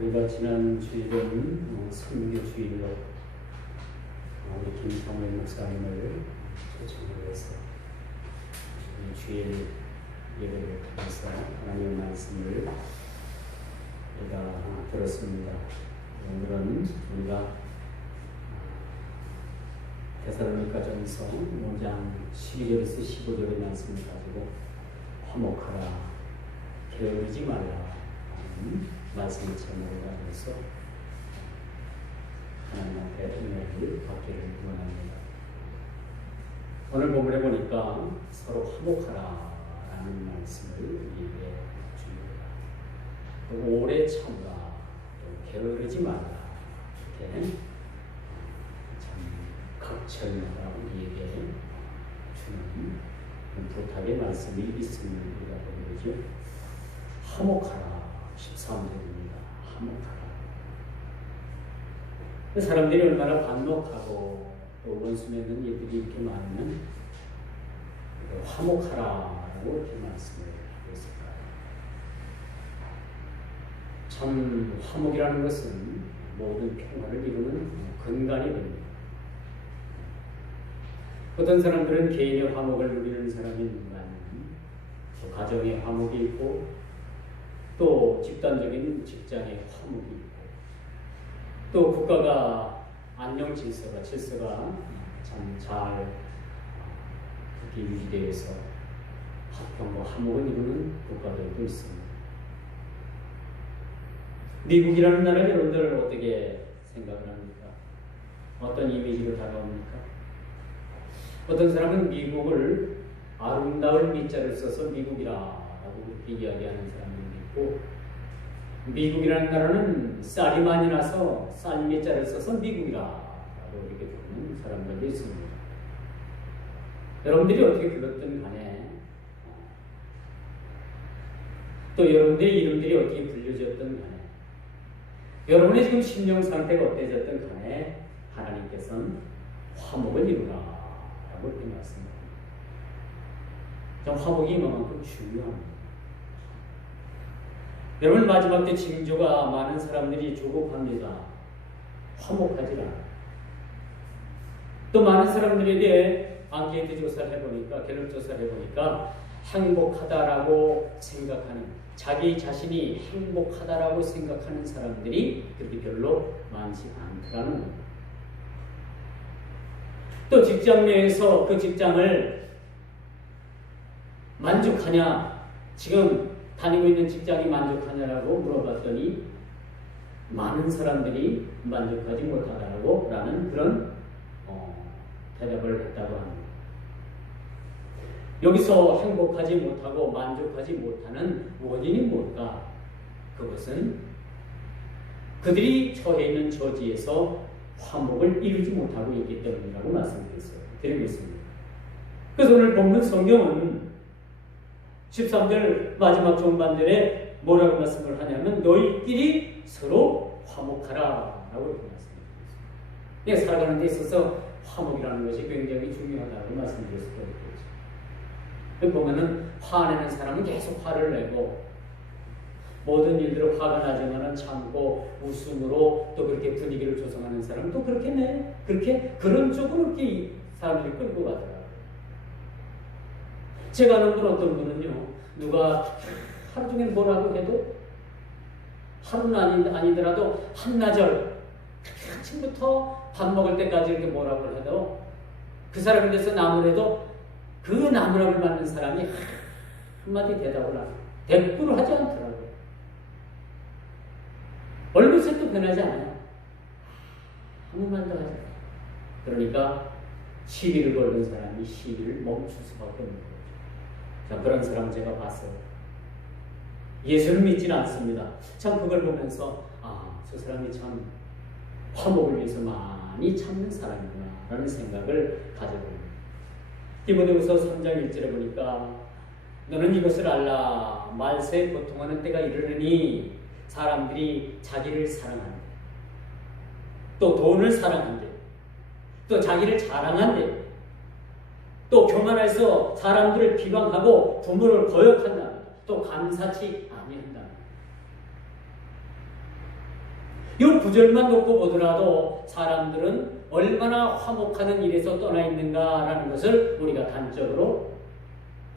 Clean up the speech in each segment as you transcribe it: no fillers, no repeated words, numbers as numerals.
우리가 지난 주일은 선교 주일로 우리 김성일 목사님을 초청을 해서 주일 예배를 통해서 하나님의 말씀을 우리가 들었습니다. 오늘은 우리가 데살로니가전서 5장 12절에서 15절의 말씀을 가지고 화목하라, 게으르지 말라 말씀을 제목으로 가지고서 하나님한테 은혜를 받기를 원합니다. 오늘 본문에 보니까 서로 화목하라 라는 말씀을 우리에게 줍니다. 오래 참으라, 게으르지 말라, 이렇게 참 각철마다 우리에게 주는 부탁의 말씀이 있음을 우리가 보게 되죠. 화목하라 13절입니다. 화목하라. 사람들이 얼마나 반목하고 또 원수 맺는 일들이 이렇게 많으면 화목하라라고 이렇게 말씀을 하고 있을까요? 참 화목이라는 것은 모든 평화를 이루는 근간이 됩니다. 어떤 사람들은 개인의 화목을 누리는 사람이 있지만 또 가정의 화목이 있고 또 집단적인 직장의 화목이 있고 또 국가가 안녕 질서가 참 잘 그렇게 유지되어서 화평과 화목을 이루는 국가들도 있습니다. 미국이라는 나라 여러분들 어떻게 생각을 합니까? 어떤 이미지로 다가옵니까? 어떤 사람은 미국을 아름다울 미자를 써서 미국이라고 그렇게 이야기하는 사람이 있고, 미국이라는 나라는 쌀이 많이 나서 쌀미자를 써서 미국이라고 이렇게 부르는 사람들도 있습니다. 여러분들이 어떻게 불렀든 간에 또 여러분들의 이름들이 어떻게 불려졌든 간에 여러분의 지금 심령 상태가 어때졌든 간에 하나님께서는 화목을 이루라 라고 이렇게 말씀합니다. 화목이 이만큼 중요합니다. 여러분 마지막 때 징조가 많은 사람들이 조급합니다. 화목하지 않아. 또 많은 사람들에게 앙케이트 조사를 해보니까, 갤럽 조사를 해보니까 행복하다라고 생각하는, 자기 자신이 행복하다라고 생각하는 사람들이 그렇게 별로 많지 않다는 겁니다. 또 직장 내에서 그 직장을 만족하냐, 지금 다니고 있는 직장이 만족하냐라고 물어봤더니 많은 사람들이 만족하지 못하다라고 라는 그런 대답을 했다고 합니다. 여기서 행복하지 못하고 만족하지 못하는 원인이 뭘까? 그것은 그들이 처해 있는 처지에서 화목을 이루지 못하고 있기 때문이라고 말씀드리고 있습니다. 그래서 오늘 본문 성경은 13절 마지막 종반절에 뭐라고 말씀을 하냐면 너희끼리 서로 화목하라 라고 이렇게 말씀드렸습니다. 살아가는 데 있어서 화목이라는 것이 굉장히 중요하다고 말씀드렸을 거예요. 보면은 화내는 사람은 계속 화를 내고 모든 일들을 화가 나지만은 참고 웃음으로 또 그렇게 분위기를 조성하는 사람은 또 그렇게 그런 쪽으로 이렇게 사람들이 끌고 가더라고요. 제가 아는 분 어떤 분은요, 누가 하루 종일 뭐라고 해도 하루는 아니더라도 한나절 아침부터 밥 먹을 때까지 이렇게 뭐라고 해도 그 사람에 대해서 나무래도 그 나무라고 맞는 사람이 한마디 대답을 하고 대꾸를 하지 않더라고요. 얼굴색도 변하지 않아요. 아무 말도 하지 않아요. 그러니까 시비를 걸는 사람이 시비를 멈출 수밖에 없는 거예요. 자, 그런 사람 제가 봤어요. 예수를 믿지는 않습니다. 참 그걸 보면서 저 사람이 참 화목을 위해서 많이 참는 사람이구나 라는 생각을 가져봅니다. 디모데후서 3장 1절에 보니까 너는 이것을 알라. 말세에 고통하는 때가 이르느니 사람들이 자기를 사랑한대, 또 돈을 사랑한대, 또 자기를 자랑한대, 또 교만해서 사람들을 비방하고 부모를 거역한다. 또 감사치 아니한다. 이 구절만 놓고 보더라도 사람들은 얼마나 화목하는 일에서 떠나 있는가라는 것을 우리가 단적으로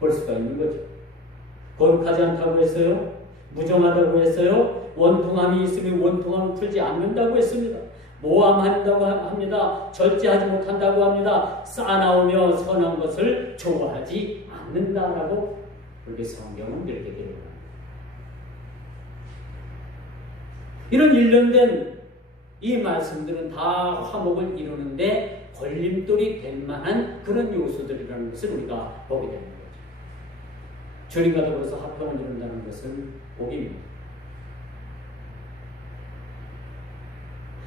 볼 수가 있는 거죠. 거룩하지 않다고 했어요. 무정하다고 했어요. 원통함이 있으면 원통함을 풀지 않는다고 했습니다. 모함한다고 합니다. 절제하지 못한다고 합니다. 쌓아나오며 선한 것을 좋아하지 않는다라고 그렇게 성경은 이렇게 되어 있습니다. 이런 일련된 이 말씀들은 다 화목을 이루는데 걸림돌이 될 만한 그런 요소들이라는 것을 우리가 보게 되는 거죠. 주님과 더불어서 화평을 이룬다는 것은 복입니다.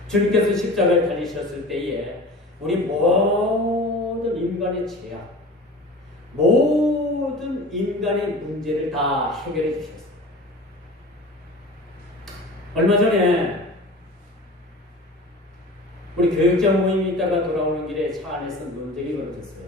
주님께서 십자가에 달리셨을 때에 우리 모든 인간의 죄악, 모든 인간의 문제를 다 해결해 주셨어요. 얼마 전에 우리 교육장 모임이 있다가 돌아오는 길에 차 안에서 논쟁이 벌어졌어요.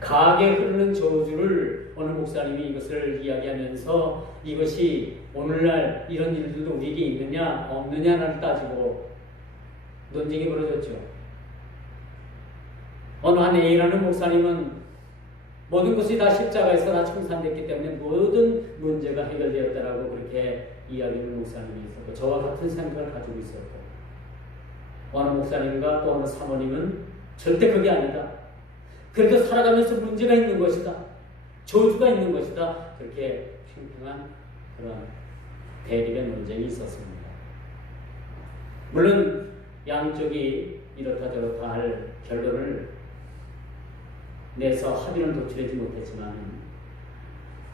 가게 흐르는 저주를 어느 목사님이 이것을 이야기하면서 이것이 오늘날 이런 일들도 우리에게 있느냐 없느냐를 따지고 논쟁이 벌어졌죠. 어느 한 A라는 목사님은 모든 것이 다 십자가에서 다 청산됐기 때문에 모든 문제가 해결되었다라고 그렇게 이야기하는 목사님이 있었고, 저와 같은 생각을 가지고 있었고, 어느 목사님과 또 어느 사모님은 절대 그게 아니다. 그래도 살아가면서 문제가 있는 것이다. 저주가 있는 것이다. 그렇게 팽팽한 그런 대립의 논쟁이 있었습니다. 물론 양쪽이 이렇다 저렇다 할 결론을 내서 합의는 도출하지 못했지만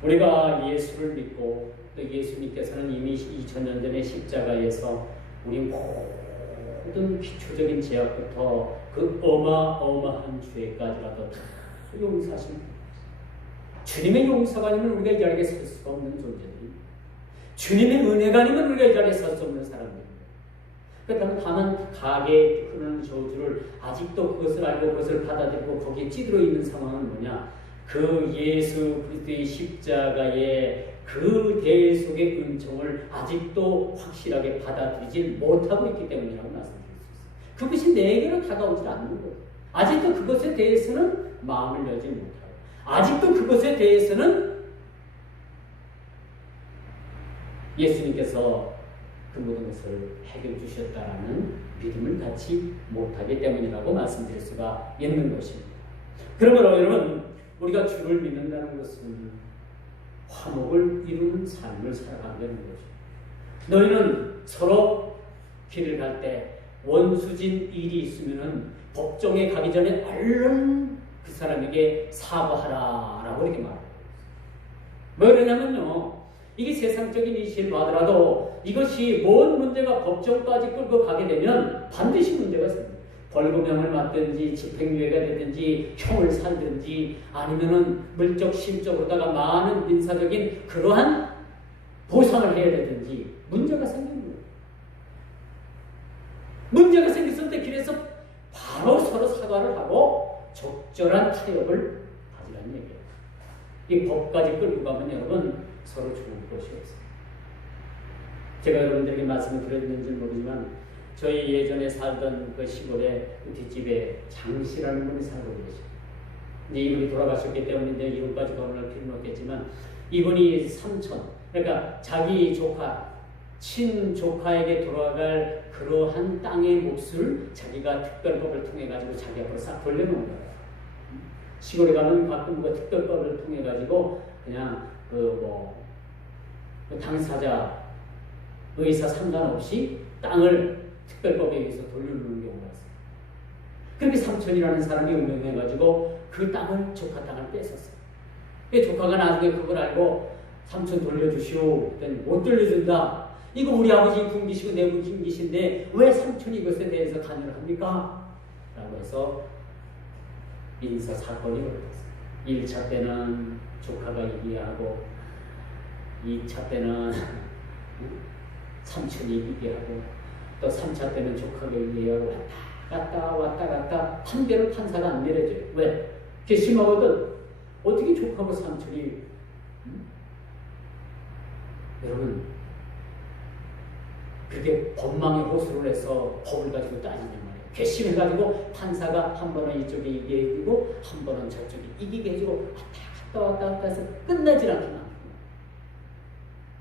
우리가 예수를 믿고 또 예수님께서는 이미 2000년 전에 십자가에서 우리 모든 기초적인 죄악부터 그 어마어마한 죄까지라도 다 용서하십니다. 주님의 용서가 아니면 우리가 이 자리에 설 수가 없는 존재들입니다. 주님의 은혜가 아니면 우리가 이 자리에 설 수 없는 사람들입니다. 그렇다면 다만 가게에 흐르는 저주를 아직도 그것을 알고 그것을 받아들이고 거기에 찌들어 있는 상황은 뭐냐? 그 예수 그리스도의 십자가의 그 대속의 은총을 아직도 확실하게 받아들이지 못하고 있기 때문이라고 말씀드릴 수 있어요. 그것이 내게로 다가오지 않는 거예요. 아직도 그것에 대해서는 마음을 열지 못하고 아직도 그것에 대해서는 예수님께서 그 모든 것을 해결해 주셨다라는 믿음을 갖지 못하기 때문이라고 말씀드릴 수가 있는 것입니다. 그러므로 여러분, 우리가 주를 믿는다는 것은 화목을 이루는 삶을 살아가게 되는 거죠. 너희는 서로 길을 갈 때 원수진 일이 있으면은 법정에 가기 전에 얼른 그 사람에게 사과하라라고 이렇게 말합니다. 왜 그러냐면요, 이게 세상적인 이슈로 하더라도 이것이 뭔 문제가 법정까지 끌고 가게 되면 반드시 문제가 있습니다. 벌금형을 맞든지 집행유예가 되든지 형을 살든지 아니면은 물적 심적으로다가 많은 민사적인 그러한 보상을 해야 되든지 문제가 생기는 거예요. 문제가 생겼을 때 길에서 바로 서로 사과를 하고 적절한 타협을 가지라는 얘기예요. 이 법까지 끌고 가면 여러분 서로 좋은 것이 없어요. 제가 여러분들에게 말씀을 드렸는지 모르지만 저희 예전에 살던 그 시골에 그 뒷집에 장씨라는 분이 살고 계시죠. 이제 이분이 돌아가셨기 때문에 이분까지 거론할 필요는 없겠지만 이분이 삼촌, 그러니까 자기 조카, 친조카에게 돌아갈 그러한 땅의 몫을 자기가 특별법을 통해 가지고 자기 앞으로 싹 돌려놓은 거예요. 시골에 가면 가끔 그 특별법을 통해 가지고 그냥 그 당사자 의사 상관없이 땅을 특별법에 의해서 돌려놓는 경우가 있어요. 그렇게 삼촌이라는 사람이 운명해가지고 그 땅을, 조카 땅을 뺏었어요. 조카가 나중에 그걸 알고 삼촌 돌려주시오. 그랬더니 못 돌려준다. 이거 우리 아버지 군기시고 내 군기신데 왜 삼촌이 이것에 대해서 관여를 합니까? 라고 해서 민사 사건이 벌어졌어요. 1차 때는 조카가 얘기하고 2차 때는 삼촌이 얘기하고 또 3차 때는 조카가 얘기하고 왔다 갔다 판결을 판사가 안 내려줘요. 왜? 그게 심하거든. 어떻게 조카하고 삼촌이 여러분 그렇게 법망의 호소를 해서 법을 가지고 따지는 말이에요. 괘씸해가지고 판사가 한 번은 이쪽에 이기게 해주고 한 번은 저쪽에 이기게 해주고 왔다 갔다 해서 끝나질 않게 만드는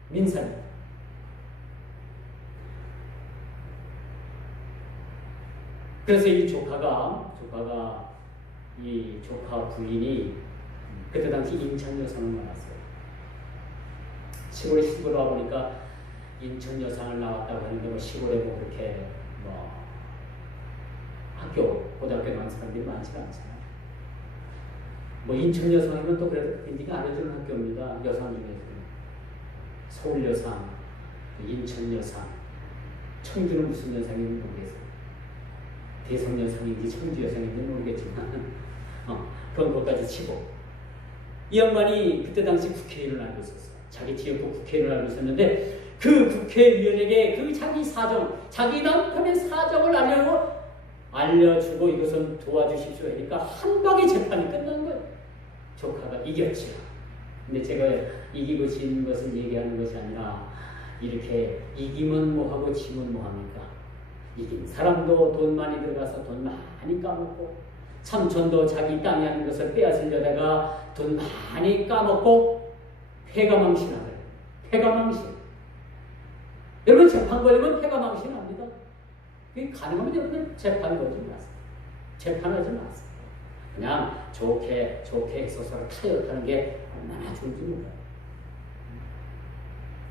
민사입니다. 그래서 이 조카가 이 조카 부인이 그때 당시 인천 여성을 만났어요. 시골에 와보니까 인천 여성을 나왔다고 하는데 뭐 시골에 뭐 그렇게 뭐 고등학교 나온 사람들이 많지 않잖아요. 뭐 인천 여성이면 또 그래도 굉장히 알려주는 학교입니다. 여성 중에서 서울 여상, 인천 여상, 청주는 무슨 여상인지 모르겠어요. 대성 여상인지 청주 여상인지 모르겠지만 그런 것까지 치고 이 양반이 그때 당시 국회의원을 알고 있었어요. 자기 지역구 국회의원을 알고 있었는데 그 국회의원에게 그 자기 사정, 자기 남편의 사정을 알려주고 이것은 도와주십시오 하니까 한 방에 재판이 끝난 거예요. 조카가 이겼지요. 근데 제가 이기고 진 것을 얘기하는 것이 아니라 이렇게 이기면 뭐하고 지면 뭐합니까? 이긴 사람도 돈 많이 들어가서 돈 많이 까먹고 삼촌도 자기 땅에 하는 것을 빼앗으려다가 돈 많이 까먹고 패가망신하더래요. 패가망신. 여러분 재판 걸리면 패가망신합니다. 그게 가능하면 여러분 재판 걸지 마세요. 재판하지 마세요. 그냥 좋게 해서 서로 타협하는 게 얼마나 좋은지 몰라요.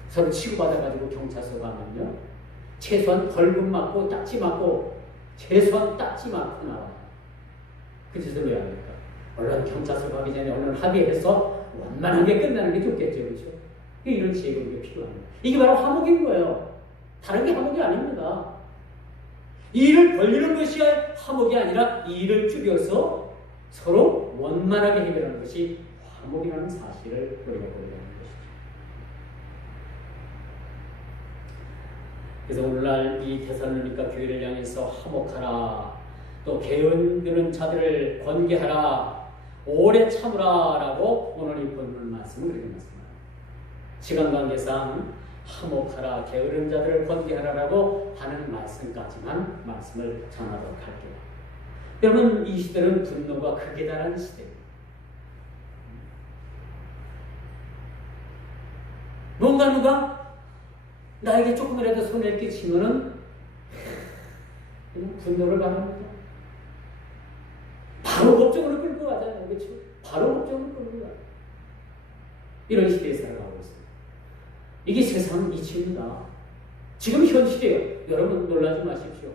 서로 치고받아가지고 경찰서 가면요. 최소한 벌금 맞고 딱지 맞고 최소한 딱지 맞고 나와요. 그 짓을 왜 합니까? 얼른 경찰서 가기 전에 얼른 합의해서 원만하게 끝나는 게 좋겠죠. 그렇죠? 이런 지혜가 필요합니다. 이게 바로 화목인 거예요. 다른 게 화목이 아닙니다. 일을 벌리는 것이 화목이 아니라 일을 줄여서 서로 원만하게 해결하는 것이 화목이라는 사실을 우리가 보려는 것이죠. 그래서 오늘날 이 데살로니가 교회를 향해서 화목하라, 또 게으른 자들을 권계하라, 오래 참으라 라고 오늘 이 본문 말씀을 그렇게 말씀합니다. 시간 관계상 화목하라, 게으른 자들을 권계하라 라고 하는 말씀까지만 말씀을 전하도록 할게요. 여러분, 이 시대는 분노가 극에 달한 시대입니다. 뭔가 누가 나에게 조금이라도 손해를 끼치면은 분노를 가합니다. 바로 법정으로 끌고 가잖아요. 그렇죠? 바로 법정으로 끌고 가요. 이런 시대에 살아가고 있습니다. 이게 세상 이치입니다. 지금 현 시대예요. 여러분 놀라지 마십시오.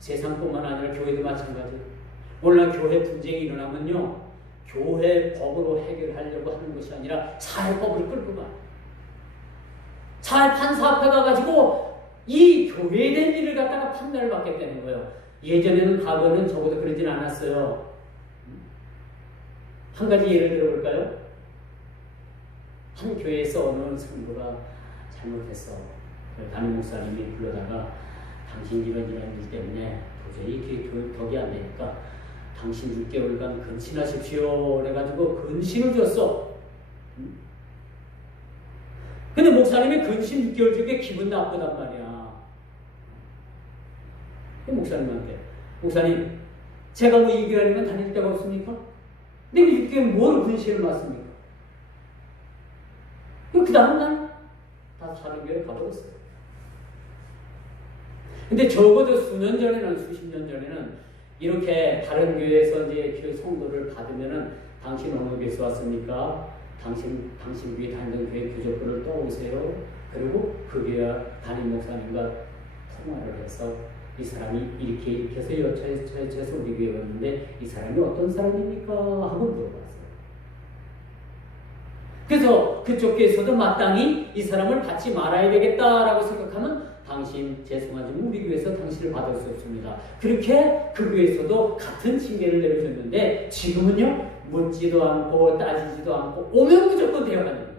세상뿐만 아니라 교회도 마찬가지예요. 오늘날 교회 분쟁이 일어나면요, 교회 법으로 해결하려고 하는 것이 아니라 사회법을 끌고 가요. 사회 판사 앞에 가가지고 이 교회에 대한 일을 갖다가 판단을 받게 되는 거예요. 예전에는 과거는 적어도 그러진 않았어요. 한 가지 예를 들어볼까요? 한 교회에서 어느 성도가 잘못했어. 담임 목사님이 불러다가 당신 이런 일 때문에 도저히 이렇게 교육이 안 되니까 당신 6개월간 근신하십시오. 그래가지고 근신을 줬어. 근데 목사님이 근신 6개월 중에 기분 나쁘단 말이야. 목사님한테, 목사님, 제가 뭐 2개월이면 다닐 데가 없습니까? 근데 6개월 뭐로 근신을 맞습니까? 그 다음날 다 다른 교회에 가버렸어요. 근데 적어도 수년 전에는, 수십 년 전에는 이렇게 다른 교회에서 이제 성도를 받으면은 당신 어느 교회에서 왔습니까? 당신 교회 다니던 교회 교적부를 떠오세요. 그리고 그 교회 담임 목사님과 통화를 해서 이 사람이 이렇게 해서 여차해서 우리 교회에 왔는데 이 사람이 어떤 사람입니까? 하고 물어봤어요. 그래서 그쪽 교회에서도 마땅히 이 사람을 받지 말아야 되겠다라고 생각하면 당신 죄송하지만 우리 교회에서 당신을 받을 수 없습니다. 그렇게 그 교회에서도 같은 징계를 내려줬는데 지금은요, 묻지도 않고 따지지도 않고 오면 무조건 대화가 됩니다.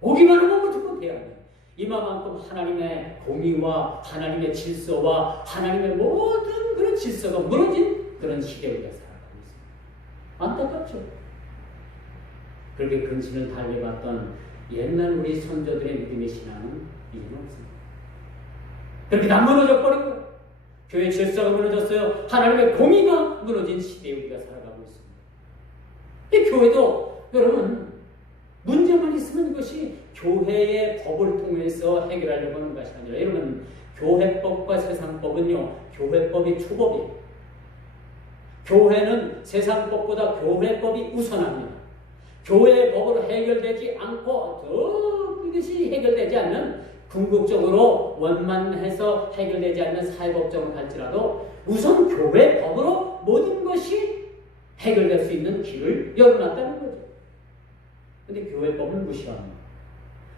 오기만 하면 무조건 대화가 됩니다. 이만큼 하나님의 공의와 하나님의 질서와 하나님의 모든 그런 질서가 무너진 그런 시대에 우리가 살아가고 있습니다. 안타깝죠? 그렇게 근신을 달려봤던 옛날 우리 선조들의 믿음의 신앙은 이제는 없습니다. 그렇게 다 무너져 버린 거예요. 교회 질서가 무너졌어요. 하나님의 공의가 무너진 시대에 우리가 살아가고 있습니다. 이 교회도 여러분 문제만 있으면 이것이 교회의 법을 통해서 해결하려고 하는 것이 아니라 여러분 교회법과 세상법은요 교회법이 초법이에요. 교회는 세상법보다 교회법이 우선합니다. 교회의 법으로 해결되지 않고 더 이것이 해결되지 않는 궁극적으로 원만해서 해결되지 않는 사회법정을 할지라도 우선 교회 법으로 모든 것이 해결될 수 있는 길을 열어놨다는 거죠. 근데 교회법은 무시합니다.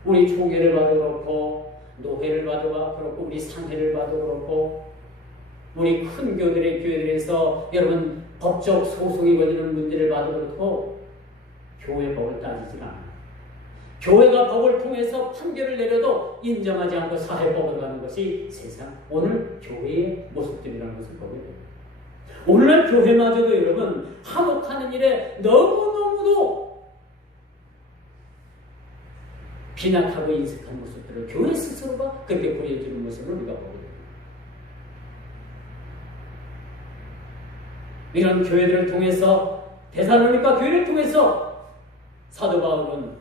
우리 초계를 봐도 그렇고 노회를 봐도 그렇고 우리 상회를 봐도 그렇고 우리 큰 교회들에서 여러분 법적 소송이 걸리는 문제를 봐도 그렇고 교회 법을 따지질 않아요. 교회가 법을 통해서 판결을 내려도 인정하지 않고 사회법으로 가는 것이 세상 오늘 교회의 모습들이라는 것을 보게 됩니다. 오늘날 교회마저도 여러분 화목하는 일에 너무너무도 빈약하고 인색한 모습들을 교회 스스로가 그렇게 보여주는 모습을 우리가 보게 됩니다. 이런 교회들을 통해서 데살로니가 교회를 통해서 사도 바울은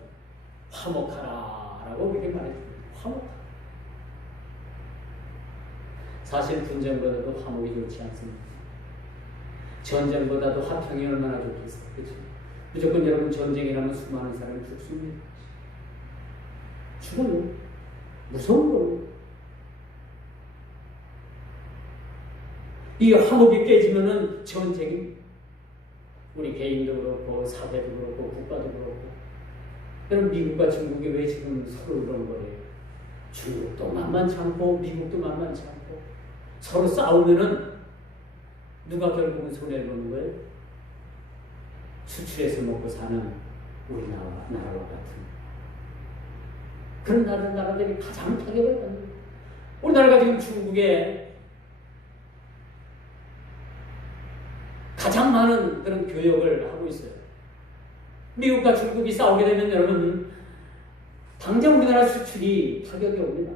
화목하라라고 그렇게 말해줍니다. 화목하라. 사실 분쟁보다도 화목이 좋지 않습니다. 전쟁보다도 화평이 얼마나 좋겠어요. 그렇죠? 무조건 여러분 전쟁이라면 수많은 사람이 죽습니다. 죽어요. 무서운 거예요. 이 화목이 깨지면은 전쟁이 우리 개인도 그렇고 사회도 그렇고 국가도 그렇고 그럼 미국과 중국이 왜 지금 서로 이런 거예요? 중국도 만만치 않고 미국도 만만치 않고 서로 싸우면은 누가 결국은 손해를 보는 거예요? 수출해서 먹고 사는 우리나라와 같은 그런 나라들이 가장 타격을 받는 우리나라가 지금 중국에 가장 많은 그런 교역을 하고 있어요. 미국과 중국이 싸우게 되면 여러분 당장 우리나라 수출이 타격이 옵니다.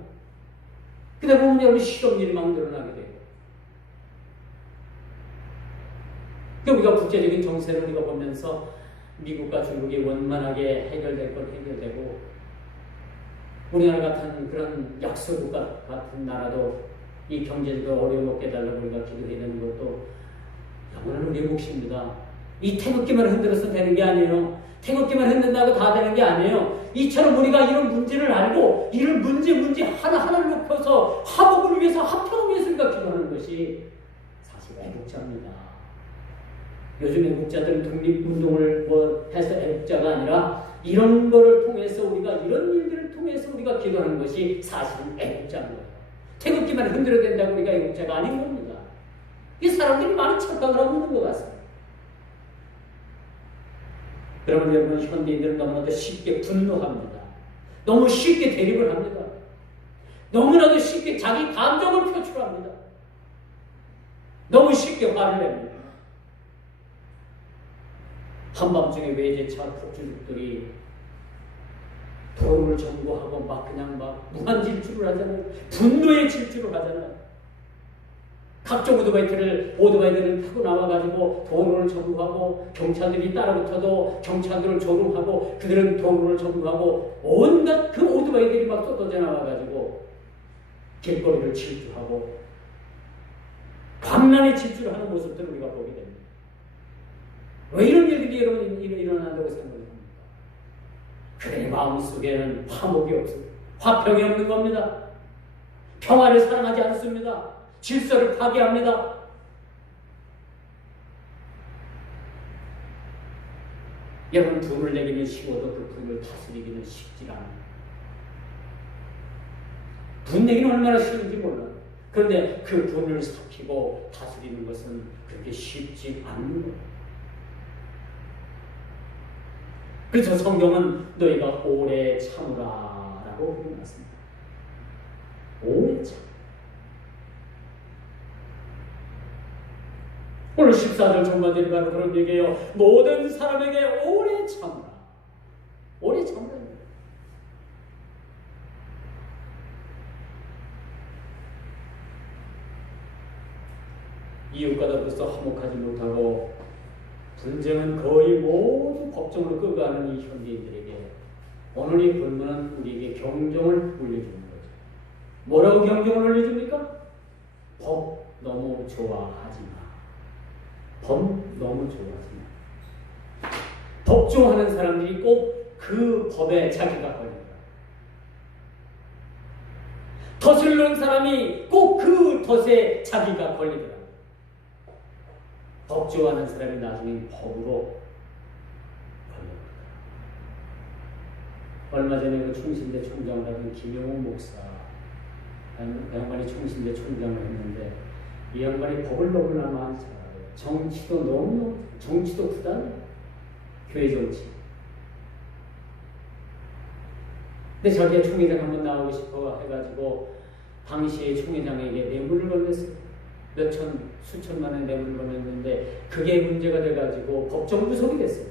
그러다 보면 여러분 실업률이 막 늘어나게 돼요. 우리가 국제적인 정세를 우리가 보면서 미국과 중국이 원만하게 해결될 건 해결되고 우리나라 같은 그런 약소국가 같은 나라도 이 경제적으로 어려움 없게 해달라고 우리가 기도해야 되는 것도 영원한 우리의 몫입니다. 이 태극기만 흔들어서 되는 게 아니에요. 태극기만 흔든다고 다 되는 게 아니에요. 이처럼 우리가 이런 문제를 알고 이런 문제 하나하나를 높여서 화목을 위해서 화평을 위해서 우리가 기도하는 것이 사실 애국자입니다. 요즘 애국자들은 독립운동을 해서 애국자가 아니라 이런 거를 통해서 우리가 이런 일들을 통해서 우리가 기도하는 것이 사실은 애국자입니다. 태극기만 흔들어야 된다고 우리가 애국자가 아닌 겁니다. 이 사람들이 많은 착각을 하고 있는 것 같습니다. 여러분 현대인들은 너무나도 쉽게 분노합니다. 너무 쉽게 대립을 합니다. 너무나도 쉽게 자기 감정을 표출합니다. 너무 쉽게 화를 냅니다. 한밤중에 외제차 폭주족들이 도로를 점거하고 그냥 무한 질주를 하잖아요. 분노의 질주를 하잖아요. 각종 오토바이들을 타고 나와가지고 도로를 점거하고 경찰들이 따라붙어도 경찰들을 조롱하고 그들은 도로를 점거하고 온갖 그 오토바이들이 막 쏟아져 나와가지고 길거리를 질주하고 광란의 질주를 하는 모습들을 우리가 보게 됩니다. 왜 이런 일들이 여러분 일어난다고 생각합니까? 그들의 마음속에는 화목이 없어요. 화평이 없는 겁니다. 평화를 사랑하지 않습니다. 질서를 파괴합니다. 여러분 분을 내기는 쉬워도 그 분을 다스리기는 쉽지 않아요. 분 내기는 얼마나 쉬운지 몰라요. 그런데 그 분을 삭히고 다스리는 것은 그렇게 쉽지 않는 거예요. 그래서 성경은 너희가 오래 참으라 라고 표현했습니다. 오래 참. 오늘 14절 전반절에 가서 그런 얘기예요. 모든 사람에게 오래 참으라. 오래 참으라. 이웃과 더불어서 화목하지 못하고 분쟁은 거의 모두 법정으로 끌고 가는 이 현대인들에게 오늘 이 본문은 우리에게 경종을 울려주는 거죠. 뭐라고 경종을 울려줍니까? 법 너무 좋아하지 마. 법 너무 좋아하지 마. 법 좋아하는 사람들이 꼭 그 법에 자기가 걸린다. 덫을 놓은 사람이 꼭 그 덫에 자기가 걸리더라. 법 좋아하는 사람이 나중에 법으로 걸려버린다. 얼마 전에 그 충신대 총장을 하던 김용훈 목사, 그 양반이 충신대 총장을 했는데 이 양반이 법을 너무나 많이 잘 알아요. 정치도 너무 정치도 부담해. 교회 정치. 근데 자기가 총회장 한번 나오고 싶어 해가지고 당시에 총회장에게 뇌물을 건넸어요. 수천만 원 뇌물을 건넸는데 그게 문제가 돼가지고 법정 구속이 됐어요.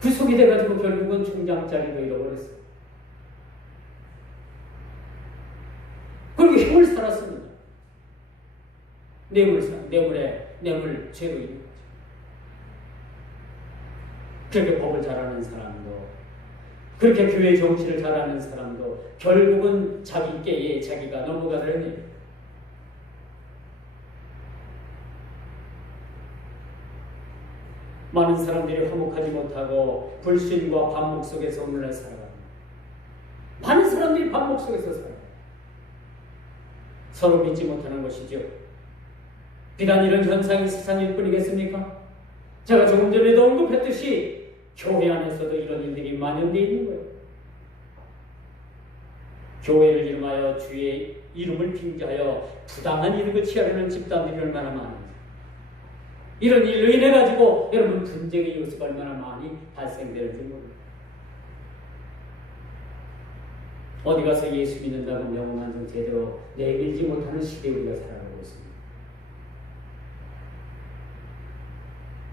구속이 돼가지고 결국은 총장 자리도 잃어버렸어요. 그리고 형을 살았습니다. 뇌물 죄로 있는 거죠. 그렇게 법을 잘하는 사람도, 그렇게 교회 정치를 잘하는 사람도 결국은 자기 깨에 자기가 넘어가더니 많은 사람들이 화목하지 못하고 불신과 반목 속에서 오늘날 살아갑니다. 많은 사람들이 반목 속에서 살아요. 서로 믿지 못하는 것이죠. 비단 이런 현상이 세상일 뿐이겠습니까? 제가 조금 전에도 언급했듯이 교회 안에서도 이런 일들이 만연되어 있는 거예요. 교회를 이름하여 주의 이름을 빙자하여 부당한 이득을 취하려는 집단들이 얼마나 많은지, 이런 일로 인해 가지고 여러분 분쟁의 요소가 얼마나 많이 발생되는지 모릅니다. 어디 가서 예수 믿는다고 명함 한 장 제대로 내밀지 못하는 시대에 우리가 살아가고 있습니다.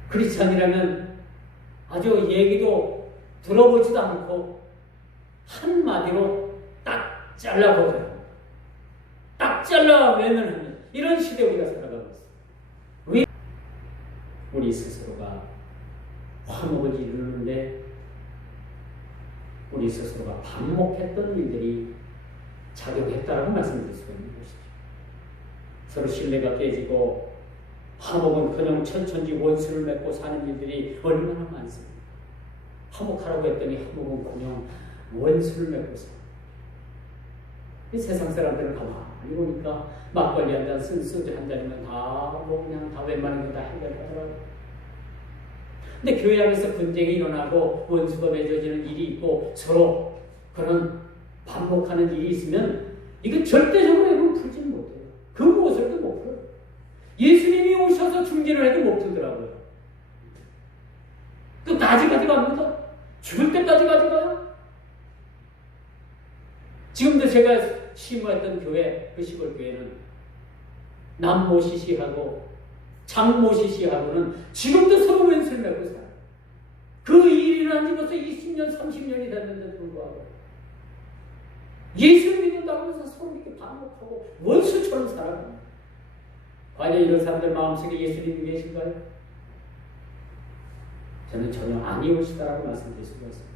크리스찬이라면 아주 얘기도 들어보지도 않고 한마디로 딱 잘라버려요. 딱 잘라 외면하는 이런 시대에 우리가 살아가고 있습니다. 왜? 우리 스스로가 화목을 이루는데 우리 스스로가 반목했던 일들이 작용했다라고 말씀드릴 수가 있는 것이죠. 서로 신뢰가 깨지고 화목은커녕 천천지 원수를 맺고 사는 일들이 얼마나 많습니다. 화목하라고 했더니 화목은커녕 원수를 맺고 삽니다. 이 세상 사람들은 가만히 보니까 막걸리 한 잔, 소주 한 잔이면 그냥 다 웬만한 거 다 해결하더라고요. 근데 교회 안에서 분쟁이 일어나고 원수가 맺어지는 일이 있고 서로 그런 반복하는 일이 있으면 이거 절대적으로 여러분 풀지는 못해요. 그 무엇을도 못 풀어요. 예수님이 오셔서 중재를 해도 못 풀더라고요. 끝까지 가져갑니다. 죽을 때까지 가져가요. 지금도 제가 심호했던 교회, 그 시골 교회는 남모시시하고 장모시시하고는 지금도 서로 왼수를 맺고 살아요. 그 일이 일어난 지 벌써 20년, 30년이 됐는데 불구하고 예수를 믿는다고 해서 서로 이렇게 반목하고 원수처럼 살아갑니다. 과연 이런 사람들 마음속에 예수님이 계신가요? 저는 전혀 아니오시다라고 말씀드릴 수가 있습니다.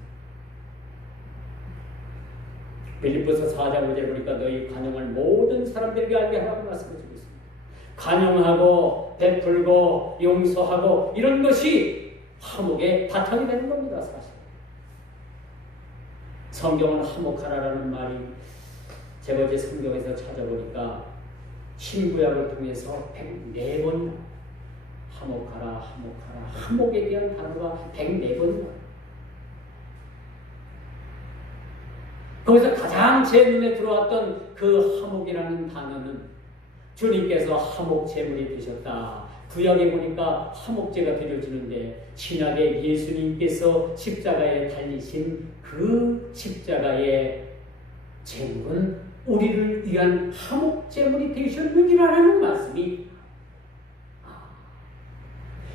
빌립보서 4장 5절 보니까 너희 간영을 모든 사람들에게 알게 하라고 말씀드리고 있습니다. 간영하고 베풀고 용서하고 이런 것이 화목의 바탕이 되는 겁니다. 사실 성경은 화목하라라는 말이 제가 어제 성경에서 찾아보니까 신구약을 통해서 104번 화목하라 화목에 대한 단어가 104번 거기서 가장 제 눈에 들어왔던 그 화목이라는 단어는 주님께서 화목 제물이 되셨다. 구약에 보니까 화목제가 드려지는데 신약에 예수님께서 십자가에 달리신 그 십자가의 제물은 우리를 위한 화목 제물이 되셨느니라는 말씀이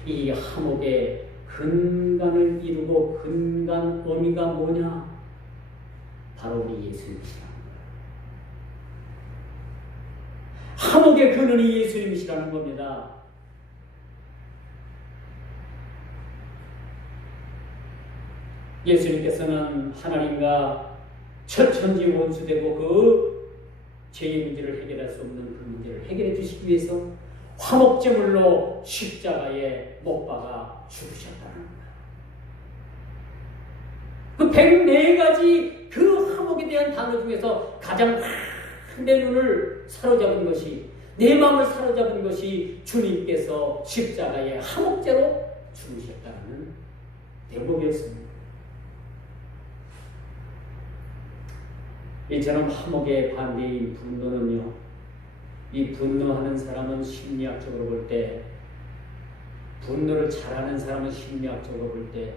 이 화목의 근간을 이루고 근간 의미가 뭐냐? 바로 우리 예수님이시라. 화목의 근원이 예수님이시라는 겁니다. 예수님께서는 하나님과 천지 원수되고 그 죄의 문제를 해결할 수 없는 그 문제를 해결해 주시기 위해서 화목제물로 십자가에 못 박아 죽으셨다는 겁니다. 그 104가지 그 화목에 대한 단어 중에서 가장 내 눈을 사로잡은 것이, 내 마음을 사로잡은 것이 주님께서 십자가에 화목제로 죽으셨다는 대목이었습니다. 이처럼 화목의 반대인 분노는요, 이 분노하는 사람은 심리학적으로 볼 때, 분노를 잘하는 사람은 심리학적으로 볼 때,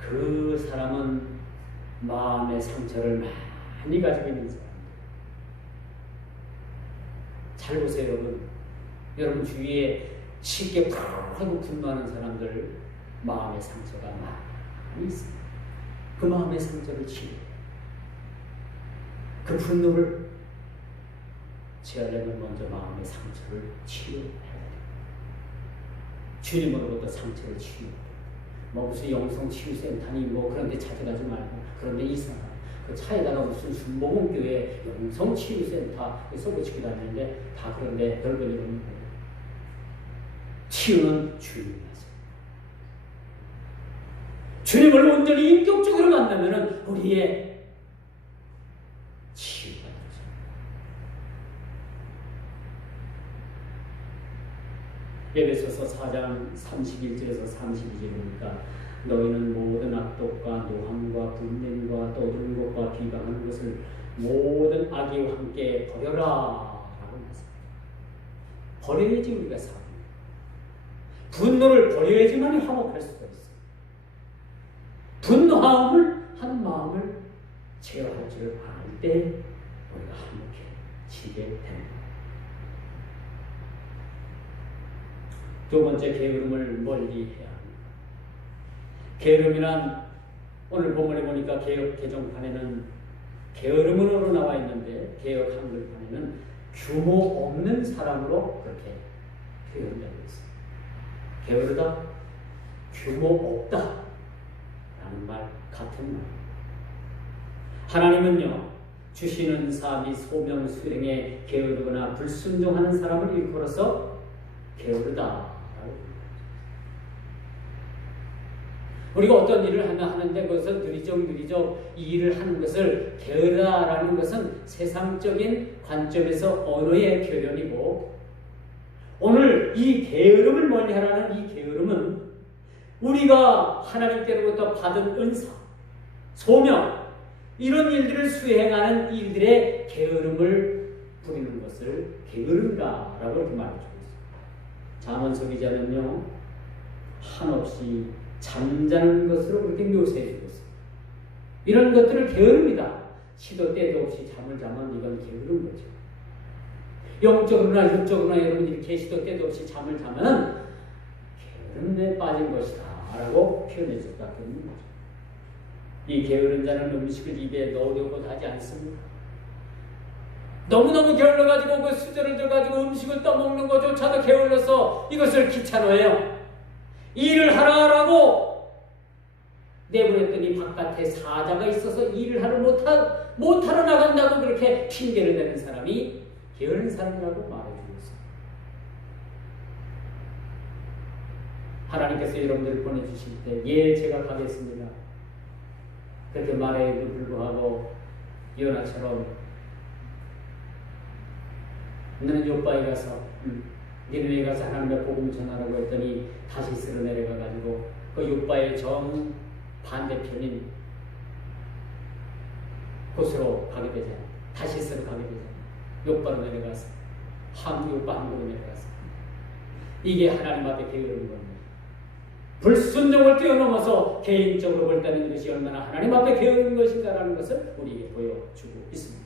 그 사람은 마음의 상처를 많이 가지고 있는 사람입니다. 잘 보세요, 여러분. 여러분 주위에 쉽게 팍 하고 분노하는 사람들 마음의 상처가 많이 있습니다. 그 마음의 상처를 치료해요. 그 분노를 제하려면 먼저 마음의 상처를 치료해야 돼요. 주님으로부터 상처를 치료해야 돼요. 뭐 무슨 영성치유센터니 뭐 그런 데 찾아가지 말고, 그런 데 이상한 그 차에다가 무슨 순복음교회 영성치유센터 써붙이고 다니는데 다 그런데 별별 일 없는 거예요. 치유는 주님이 하세요. 주님을 온전히 인격적으로 만나면 우리의 치유가 되죠. 에베소서 4장 31절에서 32절 보니까 너희는 모든 악독과 노함과 분냄과 떠드는 것과 비방하는 것을 모든 악의와 함께 버려라 라고 말씀합니다. 버려야지 우리가 삽니다. 분노를 버려야지만 화목할 수가 있어요. 분노함을 하는 마음을 제어할 줄 알 때 우리가 화목해지게 됩니다. 두 번째, 게으름을 멀리해야 합니다. 게으름이란 오늘 본문에 보니까 개역 개정판에는 게으름으로 나와 있는데 개역 한글판에는 규모 없는 사람으로 그렇게 표현되고 있습니다. 게으르다, 규모 없다 라는 말 같은 말. 하나님은요, 주시는 사 및 소명 수행에 게으르거나 불순종하는 사람을 일컬어서 게으르다. 우리가 어떤 일을 하는데 그것을 느리적 이 일을 하는 것을 게으르다라는 것은 세상적인 관점에서 언어의 표현이고, 오늘 이 게으름을 멀리하라는 이 게으름은 우리가 하나님께로부터 받은 은사, 소명, 이런 일들을 수행하는 일들의 게으름을 부리는 것을 게으른가라고 이렇게 말해주고 있습니다. 잠언서 기자는요, 한없이 잠자는 것으로 그렇게 묘사해주고 있습니다. 이런 것들을 게으릅니다. 시도 때도 없이 잠을 자면 이건 게으른 거죠. 영적으로나 육적으로나 여러분들이 시도 때도 없이 잠을 자면 게으름에 빠진 것이다 라고 표현해 줄 수밖에 없는 거죠. 이 게으른 자는 음식을 입에 넣으려고 하지 않습니다. 너무너무 게을러가지고 그 수저를 져가지고 음식을 떠먹는 것조차도 게을러서 이것을 귀찮아해요. 일을 하라고 내보냈더니 바깥에 사자가 있어서 일을 하러 못하러 나간다고 그렇게 핑계를 대는 사람이 게으른 사람이라고 말해주고 있습니다. 하나님께서 여러분들을 보내주실 때, 예, 제가 가겠습니다. 그렇게 말해도 불구하고 요나처럼 너는 요바에 가서 니네에 가서 하나님의 복음 전하라고 했더니 다시스로 내려가가지고 그 요바의 정 반대편인 곳으로 가게 되잖아요. 다시스로 가게 되잖아요. 요바로 내려가서 요바 항구로 내려가서 이게 하나님 앞에 게으른 겁니다. 불순종을 뛰어넘어서 개인적으로 볼 때는 이것이 얼마나 하나님 앞에 게으른 것인가라는 것을 우리에게 보여주고 있습니다.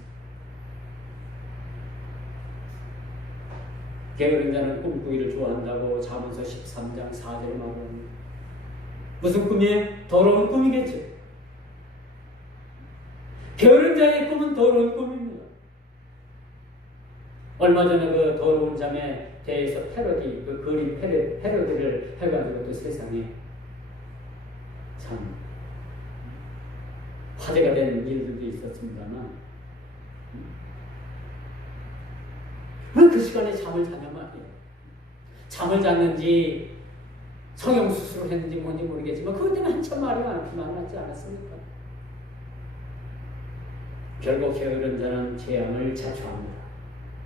게으른 자는 꿈꾸기를 좋아한다고 잠언서 13장 4절에 말합니다. 무슨 꿈이에요? 더러운 꿈이겠죠. 게으른 자의 꿈은 더러운 꿈입니다. 얼마 전에 그 더러운 잠에 대해서 패러디, 그 그림 패러디를 해가지고 또 세상에 참 화제가 된 일들도 있었습니다만, 왜 그 시간에 잠을 자냐 말이에요. 잠을 잤는지 성형수술을 했는지 뭔지 모르겠지만 그것 때문에 한참 말이 많았지 않았습니까? 결국 게으른 자는 재앙을 자초합니다.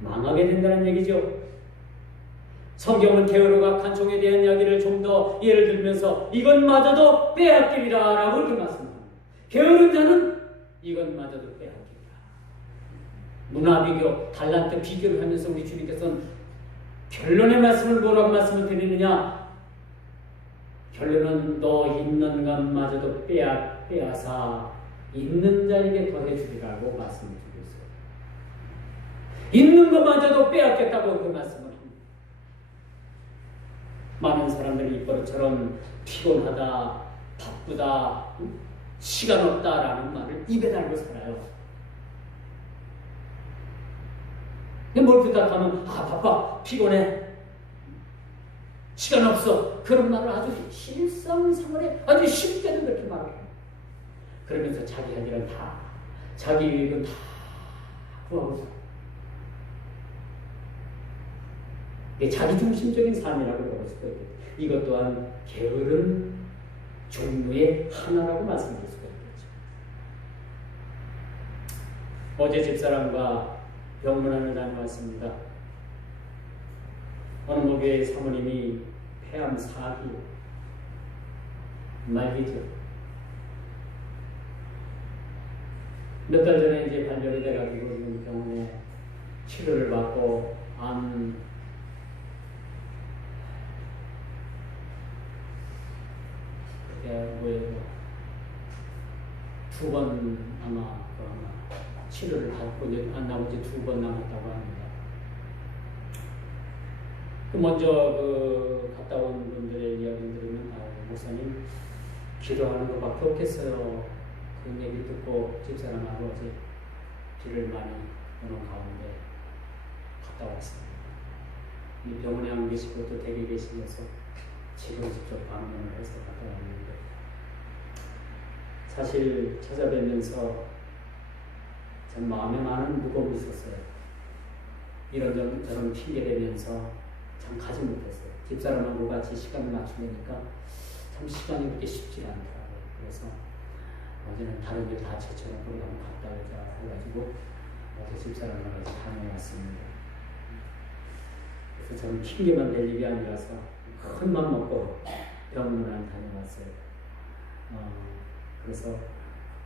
망하게 된다는 얘기죠. 성경은 게으르고 악한 종에 대한 이야기를 좀 더 예를 들면서 이것마저도 빼앗기리라 라고 그렇게 말씀합니다. 게으른 자는 이것마저도 빼앗기리라. 문화비교, 달란트 비교를 하면서 우리 주님께서는 결론의 말씀을 뭐라고 말씀을 드리느냐? 결론은 너 있는 것마저도 빼앗아 있는 자에게 더해주리라고 말씀을 드리고 있어요. 있는 것마저도 빼앗겠다고 그 말씀을 합니다. 많은 사람들이 이버릇처럼 피곤하다, 바쁘다, 시간 없다라는 말을 입에 달고 살아요. 근데 뭘 부탁하면 바빠, 피곤해, 시간 없어. 그런 말을 아주 실상생활에 아주 쉽게도 그렇게 말해요. 그러면서 자기 할 일은 다, 자기 일은 다 구하고 살아요. 이게 자기중심적인 삶이라고 볼 수가 있겠죠. 이것 또한 게으른 종류의 하나라고 말씀드릴 수가 있겠죠. 어제 집사람과 병문안을 다녀왔습니다. 어느 목요일 사모님이 폐암 4기 말기죠. 몇 달 전에 이제 발견이 돼가지고 지금 병원에 치료를 받고 두 번 아마 치료를 받고 이제 나머지 2번 남았다고 합니다. 먼저 갔다 온 분들의 이야기를 들으면 목사님 기도하는 것밖에 없겠어요. 그런 얘기 듣고 집사람하고 어제 비를 많이 오는 가운데 갔다 왔습니다. 이 병원에 안 계시고 또 댁에 계시면서 직접 방문을 해서 갔다 왔는데, 사실 찾아뵈면서 참 마음에 많은 무거움이 있었어요. 이런저런 핑계대면서 참 가지 못했어요. 집사람하고 같이 시간을 맞추려니까 참 시간이 그렇게 쉽지 않더라고요. 그래서 어제는 다른 게 다 제쳐놓고 한번 갔다 오자 해가지고 어제 집사람하고 같이 다녀왔습니다. 그래서 저는 핑계만 댈 일이 아니라서 큰 맘 먹고 병문안 다녀왔어요. 그래서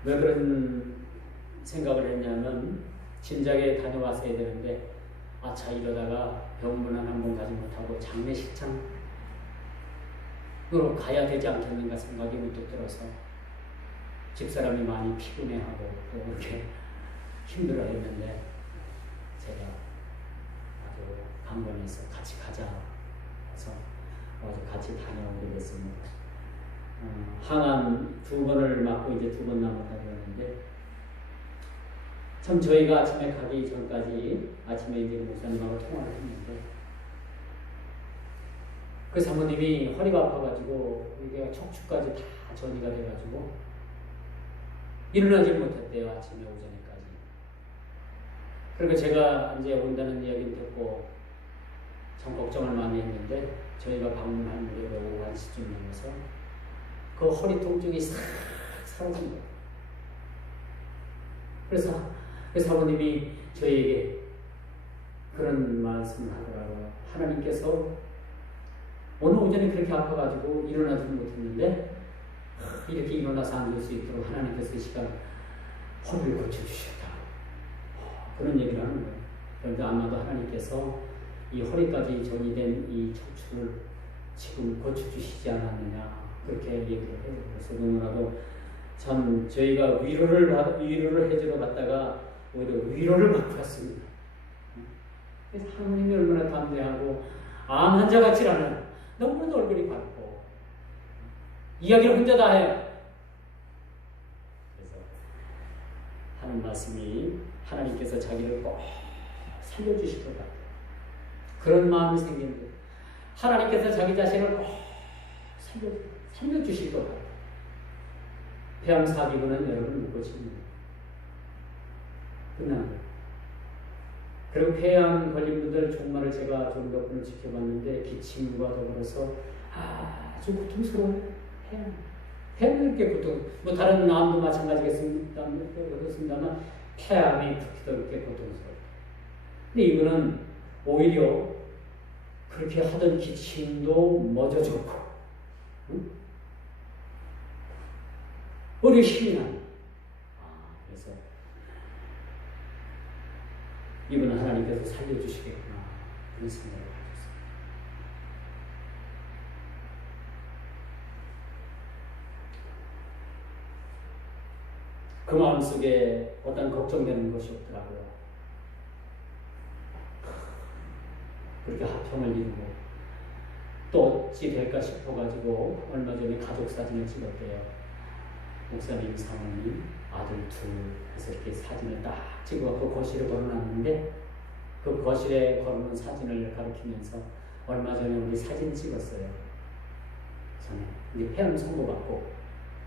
왜 그런 생각을 했냐면, 진작에 다녀왔어야 되는데 이러다가 병문안 한번 가지 못하고 장례식장으로 가야 되지 않겠는가 생각이 문득 들어서 집사람이 많이 피곤해하고 또 그렇게 힘들어했는데 제가 아주 강권해서 같이 가자 해서 어제 같이 다녀오게 됐습니다. 항암 2번을 맞고 이제 2번 남았다고 했는데, 참 저희가 아침에 가기 전까지 아침에 이제 목사님하고 통화를 했는데, 그 사모님이 허리가 아파가지고 이게 척추까지 다 전이가 돼가지고 일어나지 못했대요. 아침에 오전에까지. 그리고 제가 이제 온다는 이야기를 듣고 참 걱정을 많이 했는데, 저희가 방문한 무렵에 오후 1시쯤 넘어서 그 허리 통증이 싹 사라진 거예요. 그래서 그 사모님이 저희에게 그런 말씀을 하더라고요. 하나님께서 오늘 오전에 그렇게 아파가지고 일어나지 못했는데 이렇게 일어나서 앉을 수 있도록 하나님께서 이 시간 허리를 고쳐주셨다. 그런 얘기를 하는 거예요. 그런데 아마도 하나님께서 이 허리까지 전이 된 이 척추를 지금 고쳐주시지 않았느냐, 그렇게 얘기를 해요. 그래서 너무나도 참 저희가 위로를 해주러 갔다가 오히려 위로를 받고 왔습니다. 그래서 하나님이 얼마나 담대하고 암 환자 같지 않아요. 너무나도 얼굴이 밝고 이야기를 혼자 다 해요. 그래서 하는 말씀이 하나님께서 자기를 꼭 살려주실 것 같아요. 그런 마음이 생기는 거예요. 하나님께서 자기 자신을 꼭 살려주실 것 같아요. 폐암 사기구는 여러분 못 고칩니다. 끝나는 거예요. 그리고 폐암 걸린 분들 정말 제가 좀 몇 분을 지켜봤는데 기침과 더불어서 아주 고통스러워요. 폐암이 이렇게 뭐 다른 암도 마찬가지겠습니다만 폐암이 특히 더 이렇게 고통스러워요. 근데 이거는 오히려 그렇게 하던 기침도 멎어졌고, 응? 오히려 힘이 나요. 그래서 이분은 하나님께서 살려주시겠구나 그런 생각을 가졌어요. 그 마음속에 어떤 걱정되는 것이 없더라고요. 그렇게 하평을 이루고 또 어찌 될까 싶어가지고 얼마 전에 가족 사진을 찍었대요. 목사님, 사모님, 아들 둘 해서 이렇게 사진을 딱 찍어갖고 거실에 걸어놨는데 그 거실에 걸어놓은 사진을 가리키면서 얼마 전에 우리 사진 찍었어요. 전에 이제 폐암 선고받고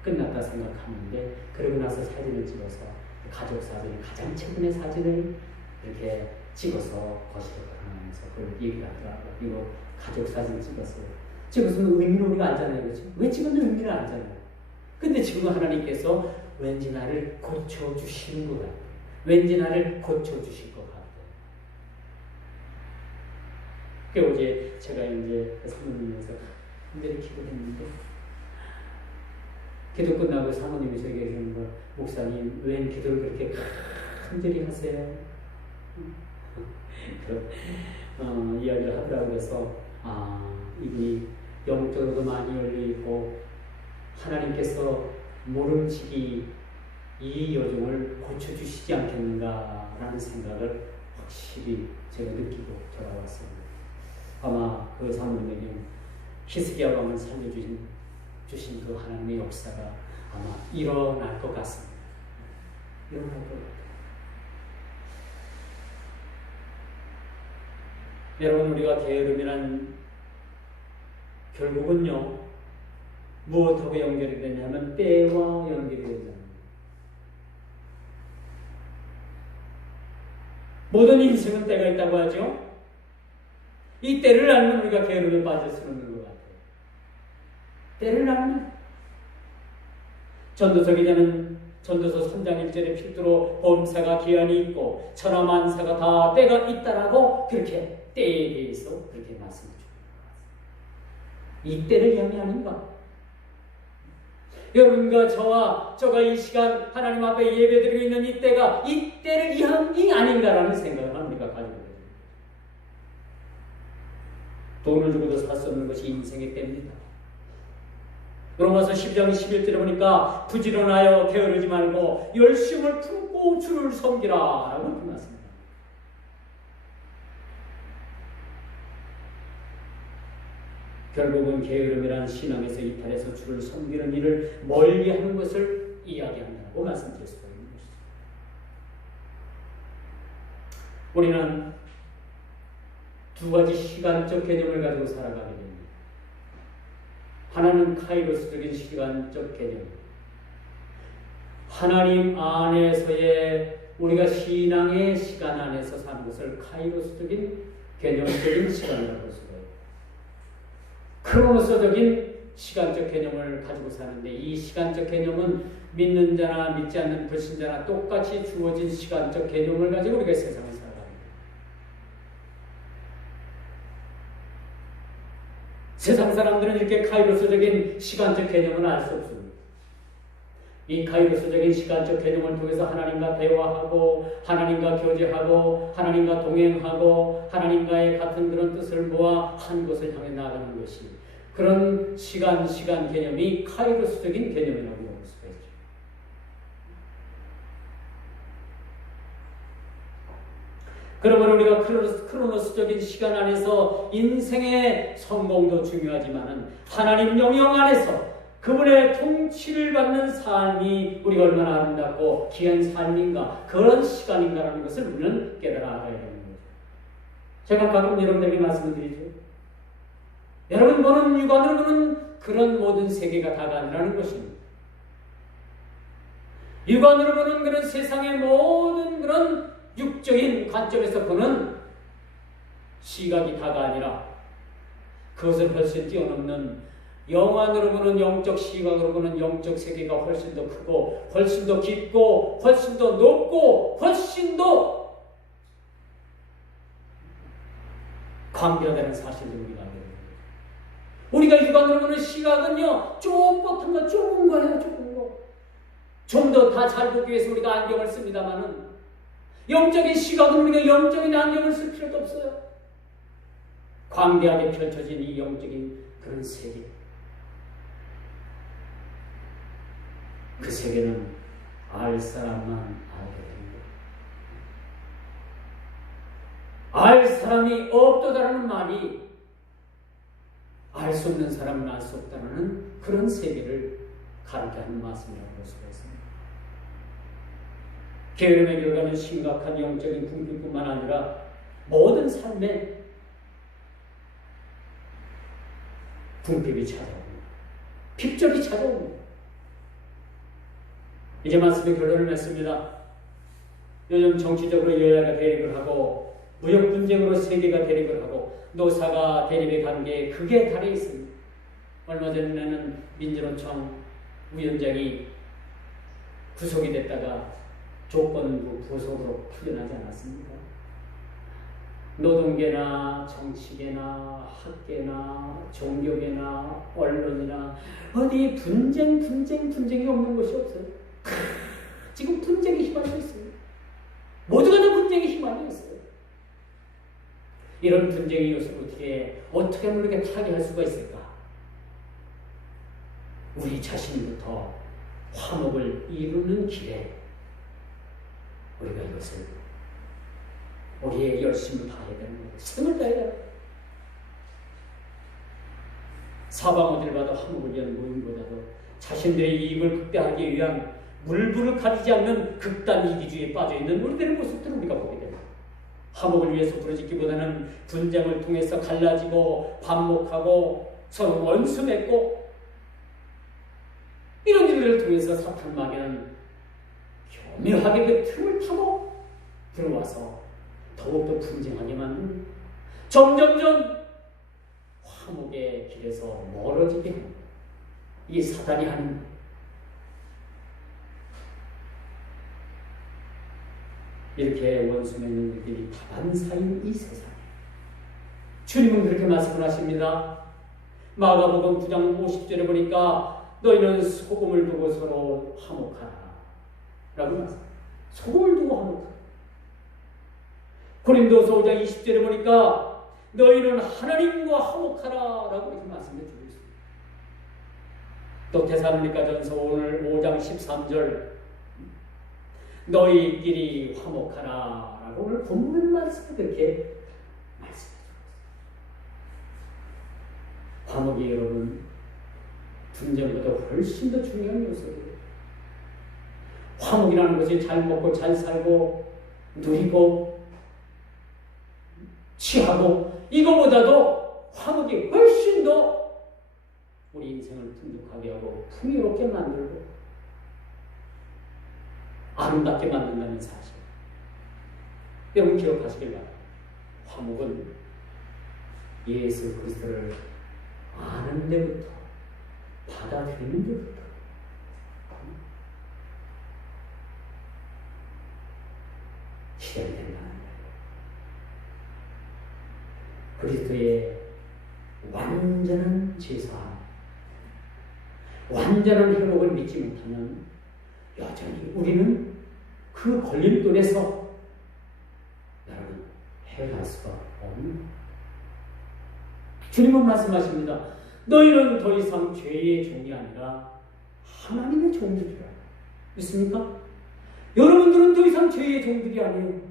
끝났다 생각하는데 그러고 나서 사진을 찍어서 가족 사진을 가장 최근의 사진을 이렇게 찍어서 거실에 걸어놓으면서 그걸 얘기를 하더라고요. 이거 가족 사진 찍었어요. 찍었으면 의미를 우리가 알잖아요. 그렇죠? 왜 찍었는지 의미를 알잖아요. 근데 지금 하나님께서 왠지 나를 고쳐주시는 것 같아요. 왠지 나를 고쳐주실 것 같아요. 그 어제 제가 이제 사모님에서 흔들이 기도했는데 기도 끝나고 사모님이 저에게 그러는 거, 목사님 왜 기도를 그렇게 흔들이 하세요? 그런 이야기를 하더라고요. 그래서 이분이 영적으로도 많이 열려있고 하나님께서 모름지기 이 여종을 고쳐주시지 않겠는가라는 생각을 확실히 제가 느끼고 돌아왔습니다. 아마 그 사모님에게는 히스기야 왕을 살려주신 그 하나님의 역사가 아마 일어날 것 같습니다. 일어날 것 같아요. 여러분, 우리가 게으름이란 결국은요 무엇하고 연결이 되냐면 때와 연결이 되잖아요. 모든 인생은 때가 있다고 하죠. 이 때를 알면 우리가 게으름에 빠질 수 없는 것 같아요. 때를 알면 전도서 기자는 전도서 3장 1절에 필두로 범사가 기한이 있고 천하만사가 다 때가 있다라고 그렇게 때에 대해서 그렇게 말씀해 줍니다. 이 때를 이야기하는가? 여러분과 저가 이 시간 하나님 앞에 예배드리고 있는 이 때가 이 때를 이야기 아닌가라는 생각을 우리가 가지고 있습니다. 돈을 주고도 살 수 없는 것이 인생의 때입니다. 로마서 10장 11절에 보니까 부지런하여 게으르지 말고 열심을 품고 주를 섬기라 라고 말씀합니다. 결국은 게으름이란 신앙에서 이탈해서 주를 섬기는 일을 멀리하는 것을 이야기한다고 말씀드릴 수가 있는 것이죠. 우리는 두 가지 시간적 개념을 가지고 살아가게 됩니다. 하나는 카이로스적인 시간적 개념. 하나님 안에서의 우리가 신앙의 시간 안에서 사는 것을 카이로스적인 개념적인 시간이라고 볼 수가 있습니다. 크로노스적인 시간적 개념을 가지고 사는데 이 시간적 개념은 믿는 자나 믿지 않는 불신자나 똑같이 주어진 시간적 개념을 가지고 우리가 세상을 살아갑니다. 세상 사람들은 이렇게 카이로스적인 시간적 개념을 알 수 없습니다. 이 카이로스적인 시간적 개념을 통해서 하나님과 대화하고 하나님과 교제하고 하나님과 동행하고 하나님과의 같은 그런 뜻을 모아 한 곳을 향해 나아가는 것이 그런 시간 개념이 카이로스적인 개념이라고 볼 수가 있죠. 그러면 우리가 크로노스적인 시간 안에서 인생의 성공도 중요하지만은 하나님 영역 안에서 그분의 통치를 받는 삶이 우리가 얼마나 아름답고 귀한 삶인가 그런 시간인가라는 것을 우리는 깨달아 알아야 되는 거죠. 제가 가끔 여러분들에게 말씀을 드리죠. 여러분 보는 육안으로 보는 그런 모든 세계가 다가 아니라는 것입니다. 육안으로 보는 그런 세상의 모든 그런 육적인 관점에서 보는 시각이 다가 아니라 그것을 훨씬 뛰어넘는 영안으로 보는 영적 시각으로 보는 영적 세계가 훨씬 더 크고 훨씬 더 깊고 훨씬 더 높고 훨씬 더 광대하다는 사실을 우리가 알게 됩니다. 우리가 육안으로 보는 시각은요, 좁은 거, 좁은 거예요, 좁은 거. 좀 더 다 잘 보기 위해서 우리가 안경을 씁니다만은 영적인 시각은 우리가 영적인 안경을 쓸 필요도 없어요. 광대하게 펼쳐진 이 영적인 그런 세계. 그 세계는 알 사람만 알게 됩니다. 알 사람이 없도다라는 말이 알 수 없는 사람은 알 수 없다는 그런 세계를 가르쳐 하는 말씀이라고 볼 수가 있습니다. 게으름의 결과는 심각한 영적인 궁핍뿐만 아니라 모든 삶에 궁핍이 찾아옵니다. 핍적이 찾아옵니다. 이제 말씀의 결론을 맺습니다. 요즘 정치적으로 여야가 대립을 하고 무역 분쟁으로 세계가 대립을 하고 노사가 대립의 관계에 극에 달해 있습니다. 얼마 전에는 민주노총 위원장이 구속이 됐다가 조건부 구속으로 풀려나지 않았습니까? 노동계나 정치계나 학계나 종교계나 언론이나 어디 분쟁이 없는 곳이 없어요. 지금 분쟁이 휘말려 있습니다. 모두가 다 분쟁이 휘말려 있어요. 이런 분쟁의 요소를 어떻게 하면 우리가 타개할 수가 있을까? 우리 자신부터 화목을 이루는 길에 우리가 이것을 우리의 열심을 다해야 되는 거예요. 생을 다해야 돼요. 사방 어딜 봐도 화목을 위한 모임보다도 자신들의 이익을 극대화하기 위한 물불을 가리지 않는 극단 이기주의에 빠져있는 우리들의 모습들을 우리가 보게 됩니다. 화목을 위해서 부르짖기보다는 분쟁을 통해서 갈라지고 반목하고 서로 원수 맺고 이런 일들을 통해서 사탄 마귀는 교묘하게 그 틈을 타고 들어와서 더욱더 분쟁하게 만듭니다. 점점점 화목의 길에서 멀어지게 합니다. 이게 사단이 하는 이렇게 원수 맺는 일들이 다반사인 이 세상에 주님은 그렇게 말씀을 하십니다. 마가복음 9장 50절에 보니까 너희는 소금을 두고 서로 화목하라 라고 말씀합니다. 소금을 두고 화목하라. 고린도서 5장 20절에 보니까 너희는 하나님과 화목하라 라고 이렇게 말씀해 주고 있습니다. 또 데살로니가전서 오늘 5장 13절 너희끼리 화목하라 라고 오늘 본문 말씀을 그렇게 말씀해 주고 있습니다. 화목이 여러분 분쟁보다 훨씬 더 중요한 요소예요. 화목이라는 것이 잘 먹고 잘 살고 누리고 취하고 이거보다도 화목이 훨씬 더 우리 인생을 풍족하게 하고 풍요롭게 만들고 아름답게 만든다는 사실. 여러분 기억하시길 바랍니다. 화목은 예수 그리스도를 아는 데부터 받아들이는 데부터 시작된다는 거예요. 그리스도의 완전한 제사, 완전한 회복을 믿지 못하면 여전히 우리는 그 걸림돌에서 여러분 해갈 수가 없는 주님은 말씀하십니다. 너희는 더 이상 죄의 종이 아니라 하나님의 종들이라. 믿습니까? 여러분들은 더 이상 죄의 종들이 아니에요.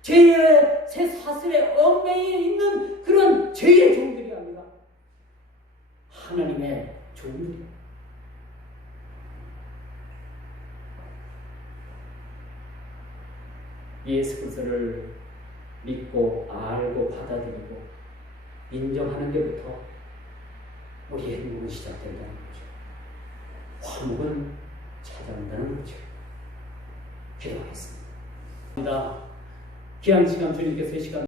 죄의 새 사슬의 얽매이에 있는 그런 죄의 종들이 아니라 하나님의 종들이에요. 예수 그리스도를 믿고 알고 받아들이고 인정하는 데부터 우리의 행복은 시작된다는 거죠. 화목은 찾아온다는 거죠. 기도하겠습니다. 귀한 시간 주님께서 이 시간